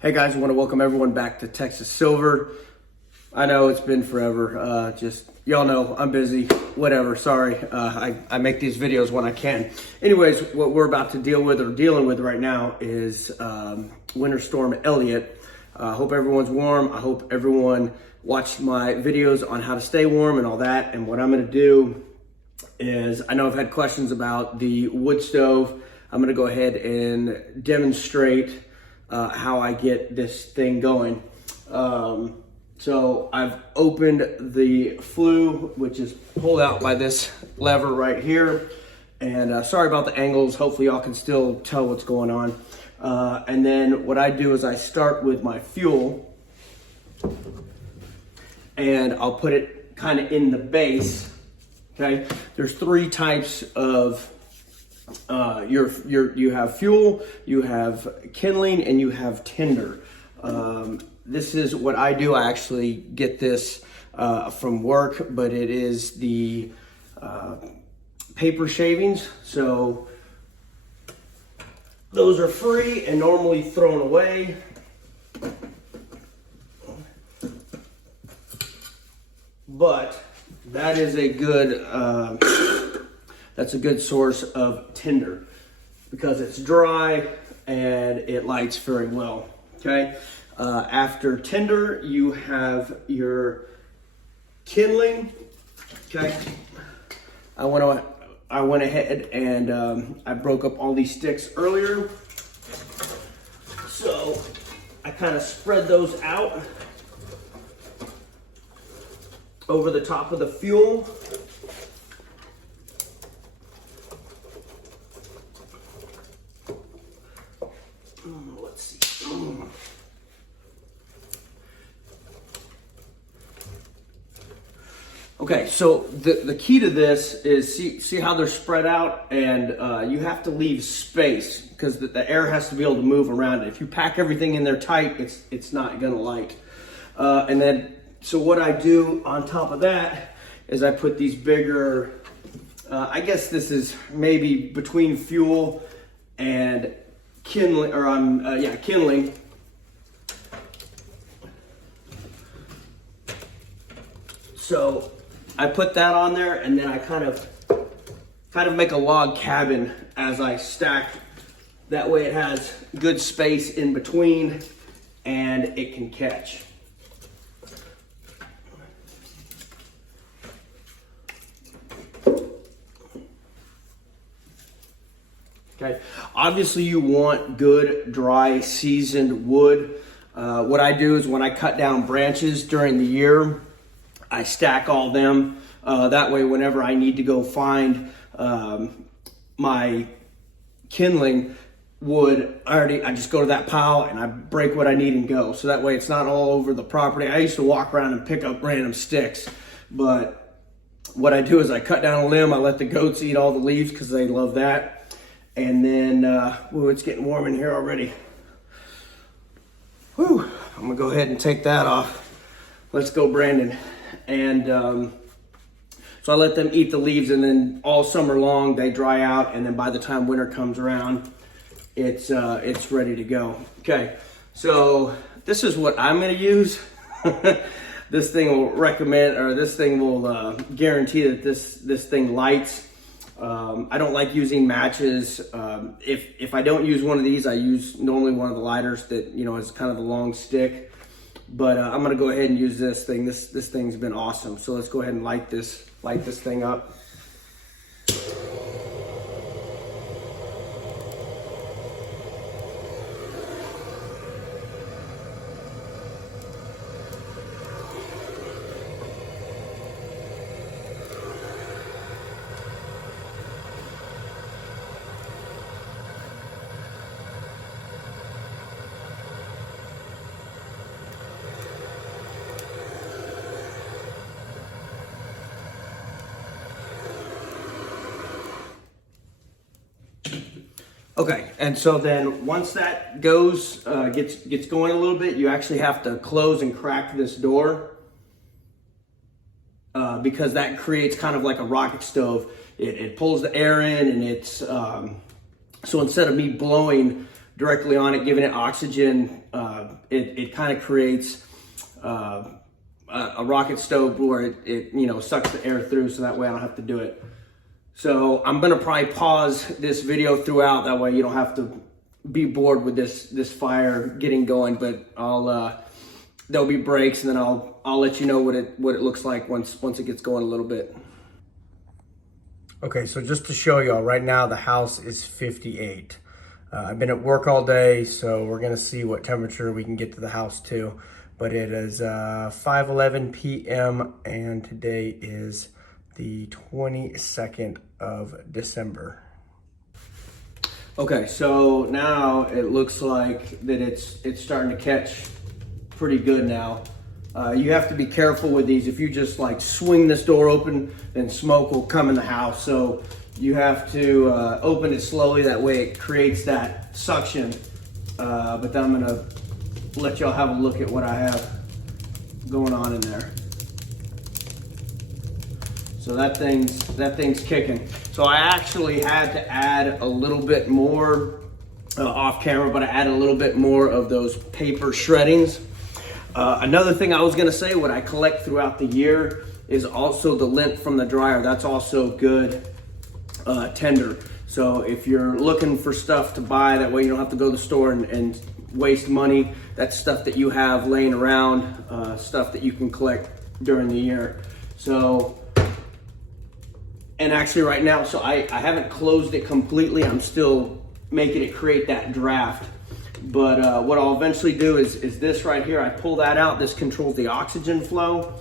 Hey guys, I want to welcome everyone back to Texas Silver. I know it's been forever. Y'all know I'm busy. Whatever. Sorry. I make these videos when I can. Anyways, what we're about to dealing with right now is Winter Storm Elliott. Hope everyone's warm. I hope everyone watched my videos on how to stay warm and all that. And what I'm going to do is, I know I've had questions about the wood stove. I'm going to go ahead and demonstrate how I get this thing going. So I've opened the flue, which is pulled out by this lever right here. And sorry about the angles. Hopefully y'all can still tell what's going on. And then what I do is I start with my fuel and I'll put it kind of in the base. Okay. There's three types of you have fuel, you have kindling, and you have tinder. This is what I do. I actually get this from work, but it is the paper shavings. So those are free and normally thrown away. But that is a good that's a good source of tinder because it's dry and it lights very well. Okay. After tinder, you have your kindling. Okay. I went ahead and I broke up all these sticks earlier. So I kind of spread those out over the top of the fuel. Let's see. Okay, so the key to this is see how they're spread out, and you have to leave space because the air has to be able to move around it. If you pack everything in there tight, it's not gonna light. And then, so what I do on top of that is I put these bigger, I guess this is maybe between fuel and kindling, or kindling. So I put that on there, and then I kind of make a log cabin as I stack. That way it has good space in between and it can catch. Okay. Obviously you want good, dry, seasoned wood. What I do is when I cut down branches during the year, I stack all them. That way, whenever I need to go find my kindling wood, I just go to that pile and I break what I need and go. So that way it's not all over the property. I used to walk around and pick up random sticks, but what I do is I cut down a limb, I let the goats eat all the leaves because they love that. And then, it's getting warm in here already. Whew, I'm gonna go ahead and take that off. Let's go, Brandon. And so I let them eat the leaves, and then all summer long they dry out, and then by the time winter comes around, it's ready to go. Okay, so this is what I'm gonna use. This thing will guarantee that this thing lights. I don't like using matches. If I don't use one of these, I use normally one of the lighters that, is kind of a long stick. But I'm gonna go ahead and use this thing. This thing's been awesome. So let's go ahead and light this thing up. Okay, and so then once that goes, gets going a little bit, you actually have to close and crack this door because that creates kind of like a rocket stove. It pulls the air in, and it's so instead of me blowing directly on it, giving it oxygen, it kind of creates a rocket stove where it you know, sucks the air through, so that way I don't have to do it. So I'm gonna probably pause this video throughout, that way you don't have to be bored with this fire getting going. But there'll be breaks, and then I'll let you know what it looks like once it gets going a little bit. Okay, so just to show y'all, right now the house is 58. I've been at work all day, so we're gonna see what temperature we can get to the house to. But it is 5:11 p.m. and today is the 22nd of December. Okay, so now it looks like that it's starting to catch pretty good now. You have to be careful with these. If you just like swing this door open, then smoke will come in the house. So you have to open it slowly, that way it creates that suction. But then I'm gonna let y'all have a look at what I have going on in there. So that thing's kicking. So I actually had to add a little bit more off camera, but I added a little bit more of those paper shreddings. Another thing I was gonna say, what I collect throughout the year is also the lint from the dryer. That's also good tinder. So if you're looking for stuff to buy, that way you don't have to go to the store and waste money. That's stuff that you have laying around, stuff that you can collect during the year. So, and actually right now, so I haven't closed it completely. I'm still making it create that draft. But what I'll eventually do is this right here. I pull that out. This controls the oxygen flow.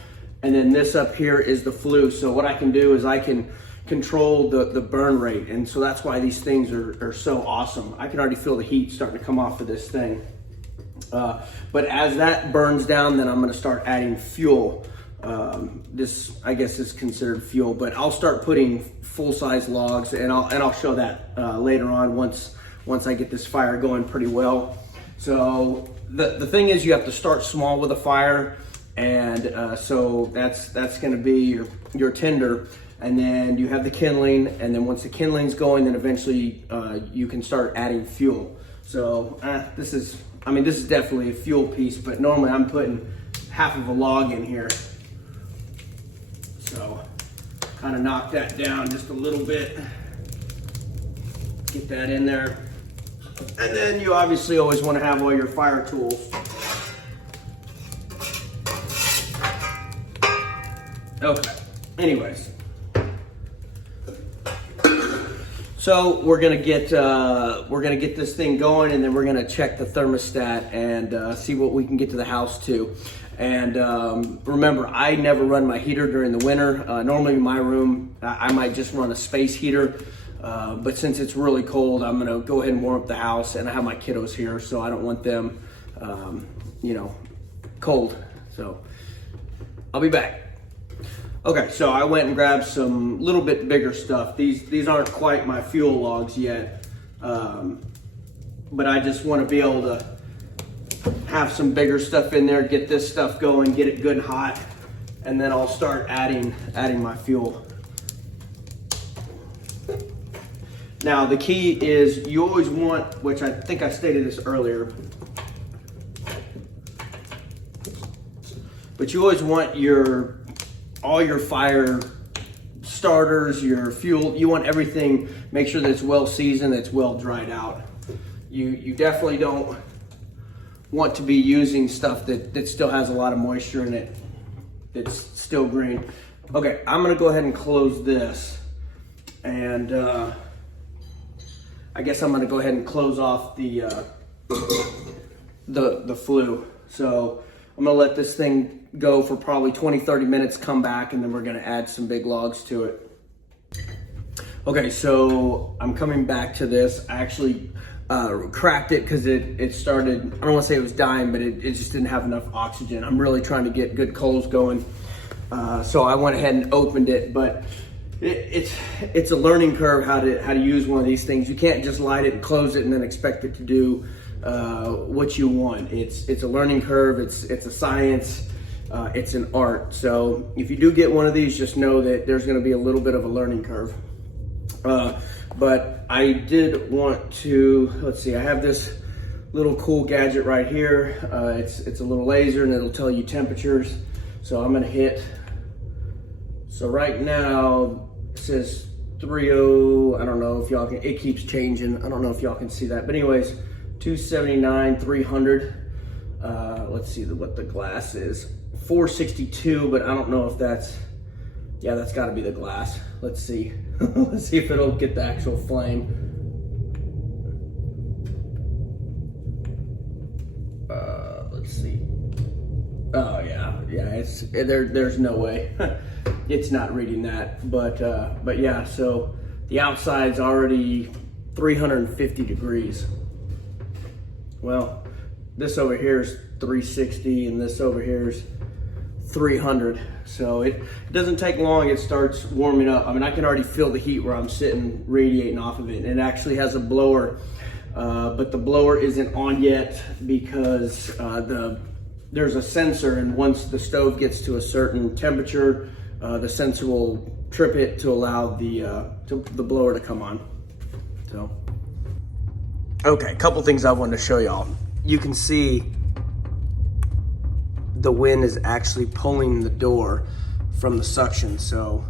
And then this up here is the flue. So what I can do is I can control the burn rate. And so that's why these things are so awesome. I can already feel the heat starting to come off of this thing. But as that burns down, then I'm gonna start adding fuel. This, I guess, is considered fuel, but I'll start putting full-size logs, and I'll show that later on once I get this fire going pretty well. So the thing is, you have to start small with a fire, and so that's gonna be your tinder. And then you have the kindling, and then once the kindling's going, then eventually you can start adding fuel. So this is definitely a fuel piece, but normally I'm putting half of a log in here. So kind of knock that down just a little bit, get that in there. And then you obviously always want to have all your fire tools. Okay, anyways. So we're gonna get this thing going, and then we're gonna check the thermostat and see what we can get to the house to. And remember, I never run my heater during the winter. Normally in my room, I might just run a space heater, but since it's really cold, I'm gonna go ahead and warm up the house. And I have my kiddos here, so I don't want them, you know, cold. So I'll be back. Okay, so I went and grabbed some little bit bigger stuff. These aren't quite my fuel logs yet, but I just want to be able to have some bigger stuff in there, get this stuff going, get it good and hot, and then I'll start adding my fuel. Now the key is you always want, which I think I stated this earlier, but you always want all your fire starters, your fuel, you want everything, make sure that it's well seasoned, it's well dried out. You definitely don't want to be using stuff that still has a lot of moisture in it, that's still green. Okay, I'm gonna go ahead and close this, and I guess I'm gonna go ahead and close off the flue. So I'm gonna let this thing go for probably 20-30 minutes, come back, and then we're gonna add some big logs to it. Okay, so I'm coming back to this. I actually cracked it because it started, I don't want to say it was dying, but it just didn't have enough oxygen. I'm really trying to get good coals going. So I went ahead and opened it, but it's a learning curve how to use one of these things. You can't just light it and close it and then expect it to do what you want. It's a learning curve, it's a science, it's an art. So if you do get one of these, just know that there's gonna be a little bit of a learning curve. But I did want to, let's see, I have this little cool gadget right here. It's a little laser and it'll tell you temperatures. So I'm gonna hit, so right now it says 30, I don't know if y'all can, it keeps changing. I don't know if y'all can see that, but anyways, 279, 300. Let's see what the glass is. 462, but I don't know if that's, yeah, that's gotta be the glass. Let's see. Let's see if it'll get the actual flame. Let's see. Oh yeah, there's no way. It's not reading that, but yeah, so the outside's already 350 degrees. Well, this over here is 360 and this over here is 300. So it doesn't take long, it starts warming up. I mean, I can already feel the heat where I'm sitting radiating off of it. And it actually has a blower, but the blower isn't on yet because there's a sensor, and once the stove gets to a certain temperature, the sensor will trip it to allow the blower to come on. So, okay, a couple things I wanted to show y'all. You can see the wind is actually pulling the door from the suction. So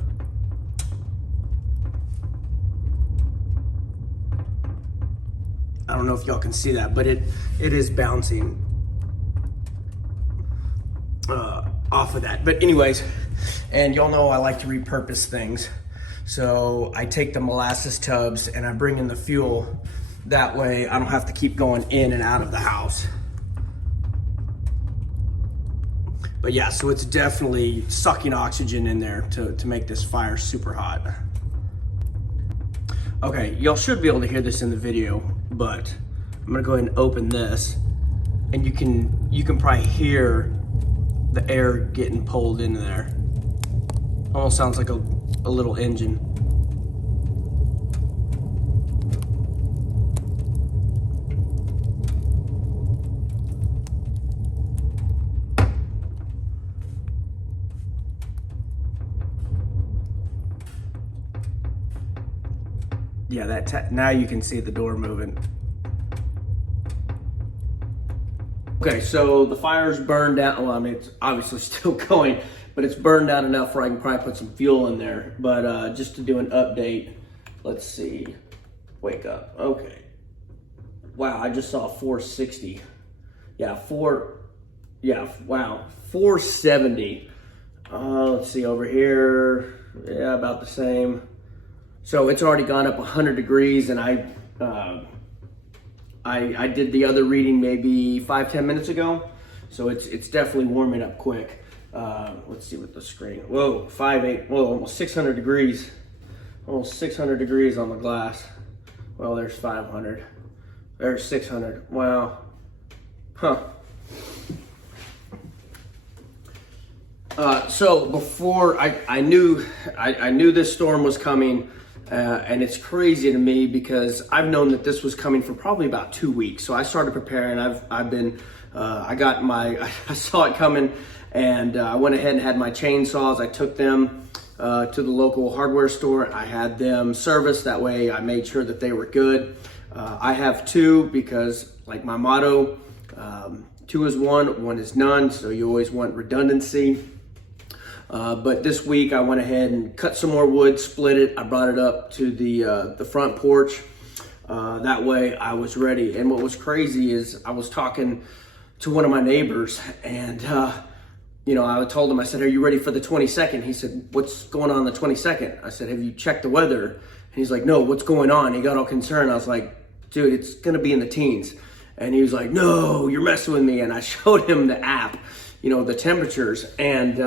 I don't know if y'all can see that, but it is bouncing off of that. But anyways, and y'all know I like to repurpose things. So I take the molasses tubs and I bring in the fuel. That way I don't have to keep going in and out of the house. But yeah, so it's definitely sucking oxygen in there to make this fire super hot. Okay, y'all should be able to hear this in the video, but I'm gonna go ahead and open this, and you can probably hear the air getting pulled into there. Almost sounds like a little engine. Yeah, now you can see the door moving. Okay, so the fire's burned out. Well, I mean, it's obviously still going, but it's burned out enough where I can probably put some fuel in there. But just to do an update, let's see. Wake up. Okay. Wow, I just saw 460. Yeah, wow, 470. Let's see over here. Yeah, about the same. So it's already gone up 100 degrees, and I did the other reading maybe 5-10 minutes ago. So it's definitely warming up quick. Let's see what the screen, whoa, 5-8, whoa, almost 600 degrees. Almost 600 degrees on the glass. Well, there's 500. There's 600, wow. Huh. So before I knew this storm was coming, and it's crazy to me because I've known that this was coming for probably about 2 weeks. So I started preparing. I saw it coming, and I went ahead and had my chainsaws. I took them to the local hardware store. I had them serviced. That way I made sure that they were good. I have two because, like my motto, 2 is 1, 1 is none. So you always want redundancy. But this week I went ahead and cut some more wood, split it. I brought it up to the front porch. That way I was ready. And what was crazy is I was talking to one of my neighbors, and I told him, I said, "Are you ready for the 22nd?" He said, "What's going on the 22nd?" I said, "Have you checked the weather?" And he's like, "No, what's going on?" He got all concerned. I was like, "Dude, it's gonna be in the teens." And he was like, "No, you're messing with me." And I showed him the app, the temperatures, and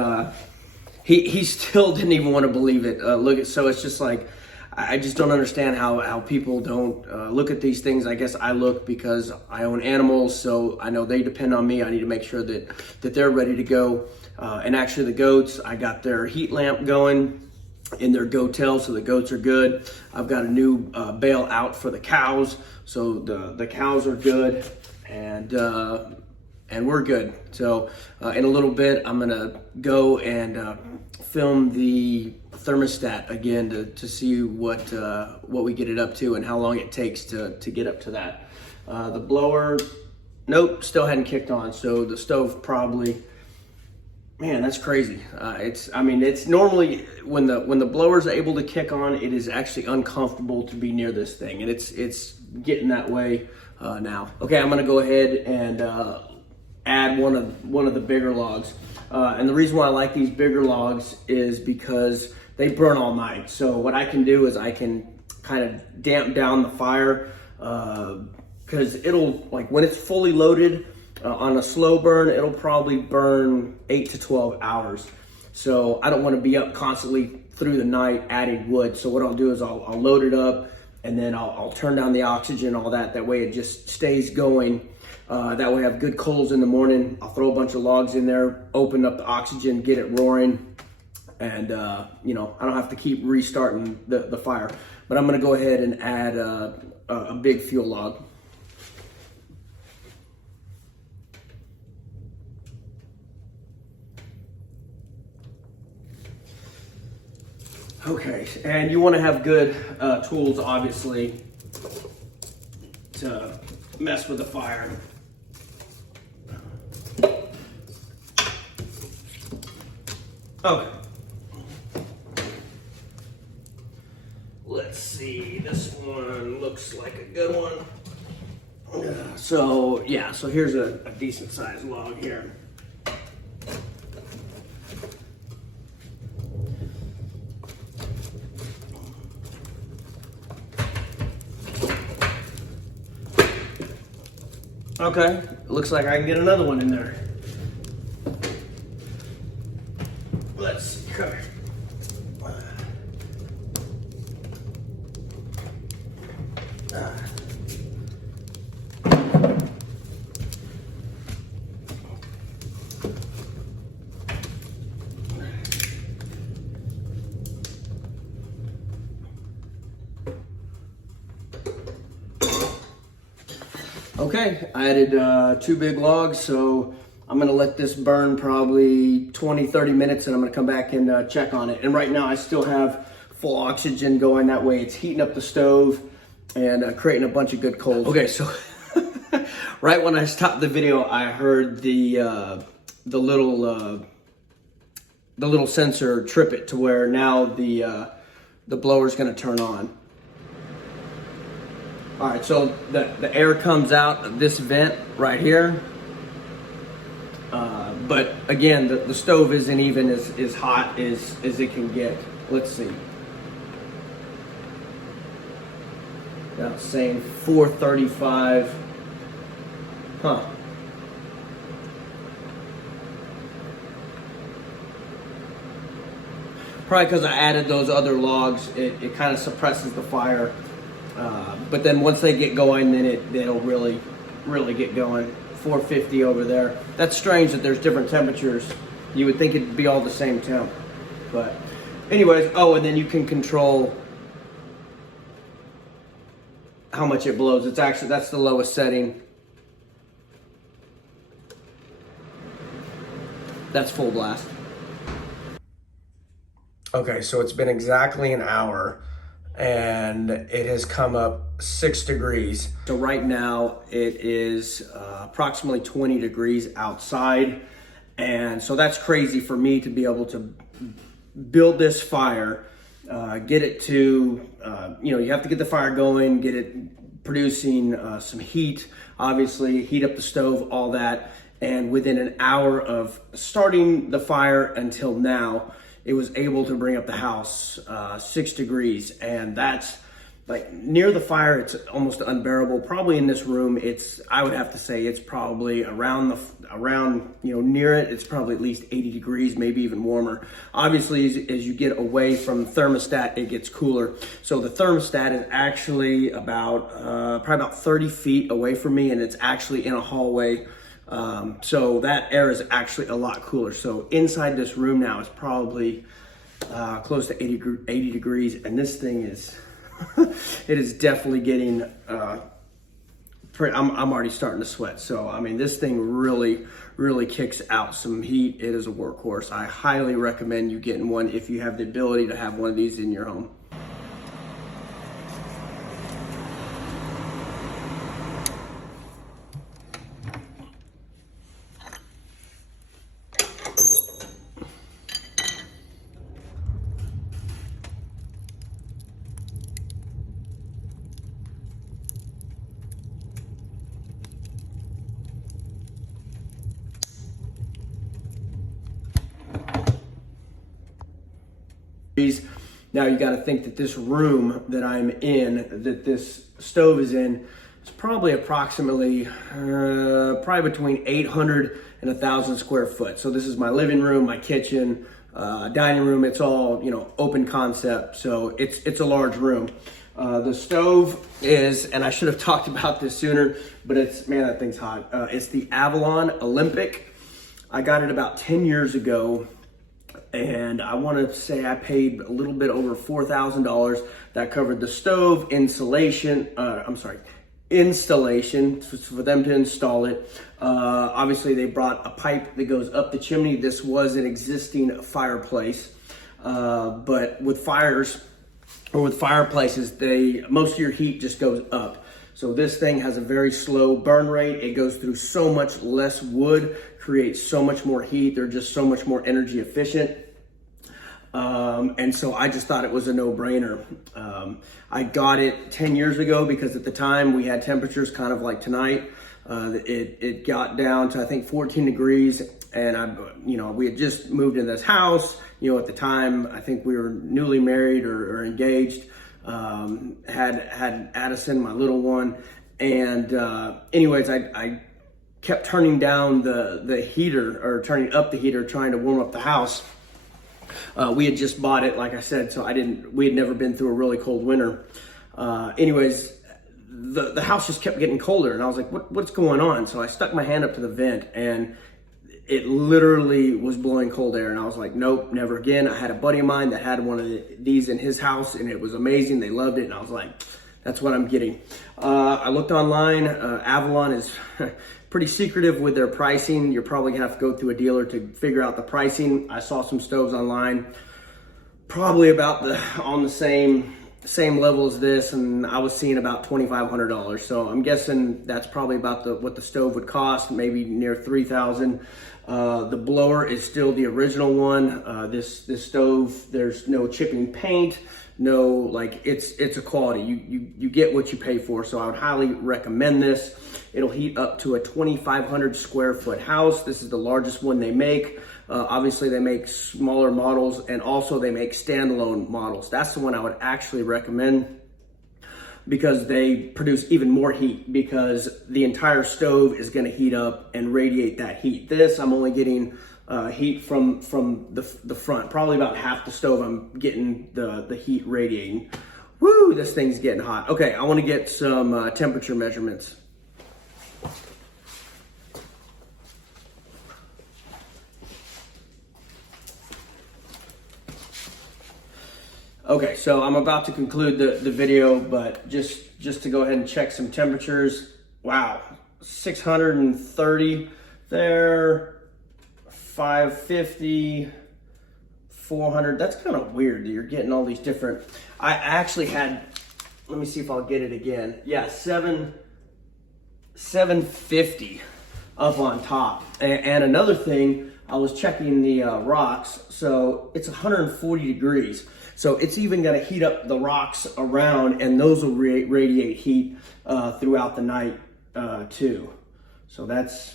he still didn't even want to believe it. So it's just like, I just don't understand how people don't look at these things. I guess I look because I own animals, so I know they depend on me. I need to make sure that they're ready to go. And actually the goats, I got their heat lamp going in their goat tail, so the goats are good. I've got a new bale out for the cows, so the cows are good, and we're good. So in a little bit, I'm gonna go and film the thermostat again to see what we get it up to and how long it takes to get up to that. The blower, Nope, still hadn't kicked on. So the stove probably, man, that's crazy. It's normally when the blower's able to kick on, it is actually uncomfortable to be near this thing, and it's getting that way now. Okay, I'm gonna go ahead and add one of the bigger logs, and the reason why I like these bigger logs is because they burn all night. So what I can do is I can kind of damp down the fire, because it'll, like, when it's fully loaded on a slow burn, it'll probably burn 8 to 12 hours. So I don't want to be up constantly through the night adding wood. So what I'll do is I'll load it up, and then I'll turn down the oxygen, all that. That way it just stays going. That way I have good coals in the morning. I'll throw a bunch of logs in there, open up the oxygen, get it roaring. And, I don't have to keep restarting the fire. But I'm going to go ahead and add a big fuel log. Okay, and you want to have good tools, obviously, to mess with the fire. Okay. Let's see, this one looks like a good one. So here's a decent sized log here. Okay, looks like I can get another one in there. Let's see, come here. Okay, I added 2 big logs, so I'm gonna let this burn probably 20-30 minutes, and I'm gonna come back and check on it. And right now I still have full oxygen going. That way it's heating up the stove and creating a bunch of good coals. Okay, so right when I stopped the video, I heard the little sensor trip it to where now the blower's gonna turn on. All right, so the air comes out of this vent right here. But again, the stove isn't even as hot as it can get. Let's see. That's saying 435. Huh. Probably because I added those other logs, it kind of suppresses the fire. But then once they get going, then it'll really get going. 450 over there. That's strange that there's different temperatures. You would think it'd be all the same temp. But anyways, oh, and then you can control how much it blows. That's the lowest setting. That's full blast. Okay, so it's been exactly an hour, and it has come up 6 degrees. So right now it is approximately 20 degrees outside. And so that's crazy for me to be able to build this fire, get it to, you have to get the fire going, get it producing some heat, obviously heat up the stove, all that. And within an hour of starting the fire until now, it was able to bring up the house 6 degrees, and that's like near the fire. It's almost unbearable. Probably in this room, I would have to say it's probably around near it. It's probably at least 80 degrees, maybe even warmer. Obviously, as you get away from the thermostat, it gets cooler. So the thermostat is actually probably about 30 feet away from me, and it's actually in a hallway. So that air is actually a lot cooler. So inside this room now is probably close to 80 degrees, and this thing is, it is definitely getting, I'm already starting to sweat. So, I mean, this thing really, really kicks out some heat. It is a workhorse. I highly recommend you getting one if you have the ability to have one of these in your home. Now you got to think that this room that I'm in, that this stove is in, it's probably approximately probably between 800 and 1,000 square foot. So this is my living room, my kitchen, dining room. It's all, you know, open concept. So it's a large room. The stove is, and I should have talked about this sooner, but it's, man, that thing's hot. It's the Avalon Olympic. I got it about 10 years ago, and I want to say I paid a little bit over $4,000. That covered the stove, installation for them to install it. Obviously they brought a pipe that goes up the chimney. This was an existing fireplace, but with fires or with fireplaces, most of your heat just goes up. So this thing has a very slow burn rate. It goes through so much less wood, creates so much more heat. They're just so much more energy efficient. And so I just thought it was a no-brainer. I got it 10 years ago because at the time we had temperatures kind of like tonight. It got down to, I think, 14 degrees, and we had just moved in this house. You know, at the time, I think we were newly married or engaged. Had Addison, my little one, and anyways, I kept turning down the heater, or turning up the heater, trying to warm up the house. We had just bought it, like I said, so we had never been through a really cold winter. Anyways, the house just kept getting colder, and I was like, what's going on? So I stuck my hand up to the vent, and it literally was blowing cold air, and I was like, nope, never again. I had a buddy of mine that had one of these in his house, and it was amazing. They loved it, and I was like, that's what I'm getting. I looked online. Avalon is pretty secretive with their pricing. You're probably gonna have to go through a dealer to figure out the pricing. I saw some stoves online, probably about on the same level as this, and I was seeing about $2,500. So I'm guessing that's probably about what the stove would cost, maybe near $3,000. The blower is still the original one. This stove, there's no chipping paint, no, like, it's a quality. You get what you pay for. So I would highly recommend this. It'll heat up to a 2,500 square foot house. This is the largest one they make. Obviously they make smaller models, and also they make standalone models. That's the one I would actually recommend, because they produce even more heat, because the entire stove is going to heat up and radiate that heat. This, I'm only getting heat from the front. Probably about half the stove I'm getting the heat radiating. Woo, this thing's getting hot. Okay, I want to get some temperature measurements. Okay, so I'm about to conclude the video, but just to go ahead and check some temperatures. Wow, 630 there, 550, 400. That's kind of weird that you're getting all these different. I actually had, let me see if I'll get it again. Yeah, 750 up on top. And another thing, I was checking the rocks, so it's 140 degrees. So it's even gonna heat up the rocks around, and those will radiate heat throughout the night too. So that's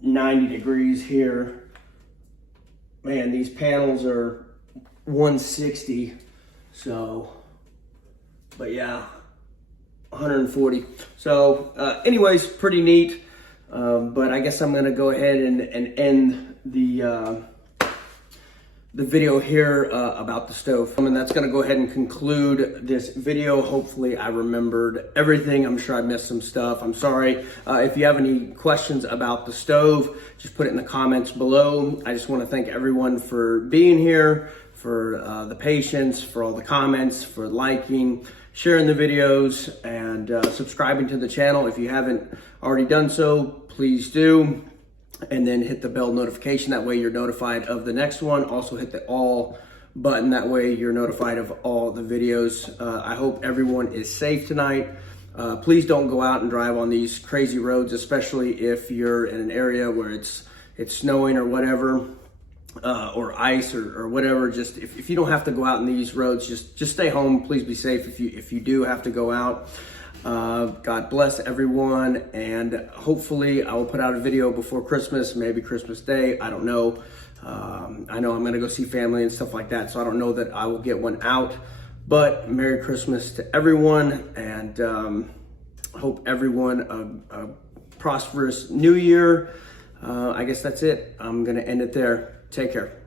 90 degrees here. Man, these panels are 160. So, but yeah, 140. So anyways, pretty neat. But I guess I'm gonna go ahead and end the video here about the stove. And that's gonna go ahead and conclude this video. Hopefully I remembered everything. I'm sure I missed some stuff. I'm sorry. If you have any questions about the stove, just put it in the comments below. I just wanna thank everyone for being here, for the patience, for all the comments, for liking, sharing the videos, and subscribing to the channel. If you haven't already done so, please do. And then hit the bell notification. That way you're notified of the next one. Also hit the all button. That way you're notified of all the videos. I hope everyone is safe tonight. Please don't go out and drive on these crazy roads, especially if you're in an area where it's snowing or whatever, or ice or whatever. Just if you don't have to go out in these roads, just stay home. Please be safe if you do have to go out. God bless everyone, and hopefully I will put out a video before Christmas, maybe Christmas Day, I don't know. I know I'm gonna go see family and stuff like that, so I don't know that I will get one out, but Merry Christmas to everyone, and hope everyone a prosperous new year. I guess that's it. I'm gonna end it there. Take care.